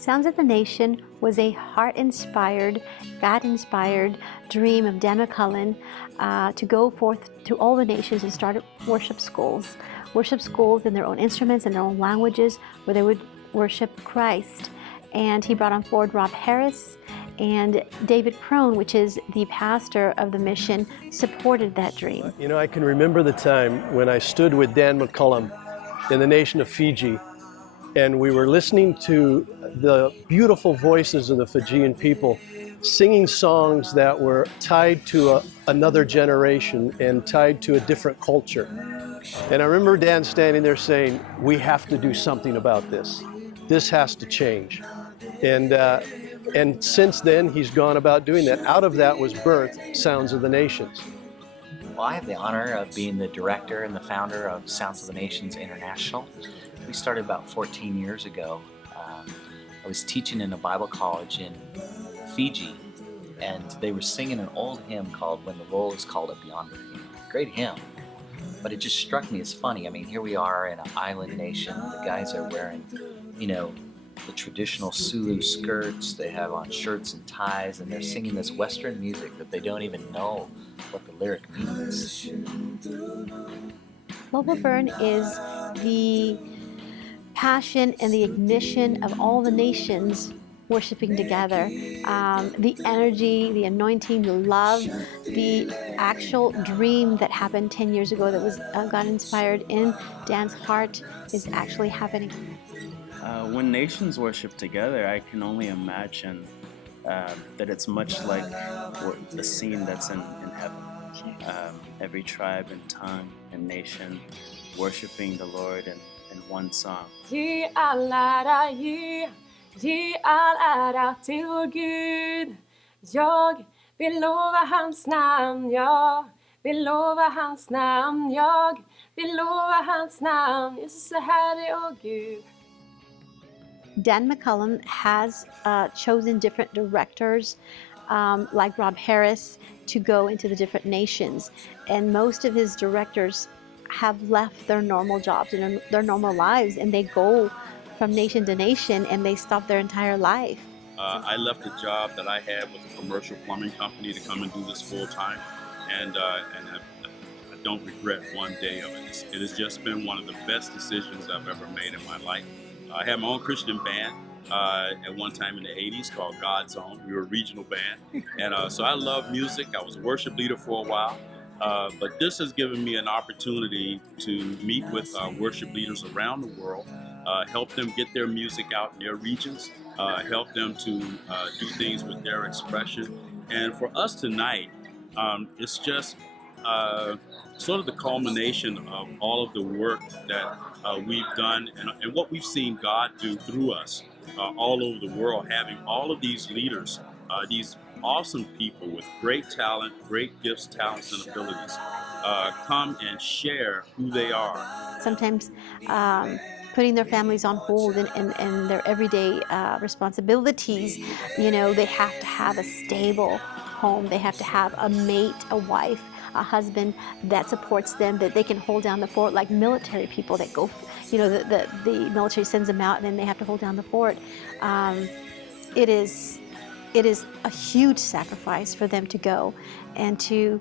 Sounds of the Nation was a heart-inspired, God-inspired dream of Dan McCollam to go forth to all the nations and start worship schools in their own instruments and their own languages where they would worship Christ. And he brought on board Rob Harris, and David Crone, which is the pastor of the mission, supported that dream. You know, I can remember the time when I stood with Dan McCollam in the nation of Fiji, and we were listening to the beautiful voices of the Fijian people singing songs that were tied to another generation and tied to a different culture. And I remember Dan standing there saying, we have to do something about this. This has to change. And since then, he's gone about doing that. Out of that was birthed Sounds of the Nations. Well, I have the honor of being the director and the founder of Sounds of the Nations International. We started about 14 years ago. I was teaching in a Bible college in Fiji, and they were singing an old hymn called When the Roll is Called Up Yonder. Great hymn. But it just struck me as funny. I mean, here we are in an island nation. The guys are wearing, you know, the traditional Sulu skirts. They have on shirts and ties, and they're singing this Western music that they don't even know what the lyric means. Global Burn is the passion and the ignition of all the nations worshiping together. The energy, the anointing, the love, the actual dream that happened 10 years ago that was God inspired in Dan's heart is actually happening. When nations worship together, I can only imagine that it's much like the scene that's in heaven. Every tribe and tongue and nation worshiping the Lord in one song. Ge all ära, ge all ära till vår Gud. Jag vill lova hans namn, jag vill lova hans namn, jag vill lova hans namn. Jesus är Herre och Gud. Dan McCollam has chosen different directors like Rob Harris to go into the different nations, and most of his directors have left their normal jobs and their normal lives, and they go from nation to nation and they stop their entire life. I left a job that I had with a commercial plumbing company to come and do this full time, and I don't regret one day of it. It has just been one of the best decisions I've ever made in my life. I had my own Christian band at one time in the 80s called God's Own. We were a regional band, and so I love music. I was a worship leader for a while. But this has given me an opportunity to meet with worship leaders around the world, help them get their music out in their regions, help them to do things with their expression. And for us tonight, it's just sort of the culmination of all of the work that we've done and what we've seen God do through us all over the world, having all of these leaders, these awesome people with great talent, great gifts, talents, and abilities come and share who they are. Sometimes putting their families on hold and their everyday responsibilities, you know, they have to have a stable home. They have to have a mate, a wife, a husband that supports them, that they can hold down the fort, like military people that go, you know, the military sends them out and then they have to hold down the fort. It is a huge sacrifice for them to go and to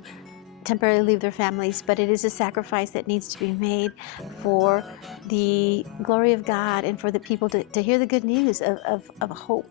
temporarily leave their families, but it is a sacrifice that needs to be made for the glory of God and for the people to hear the good news of hope.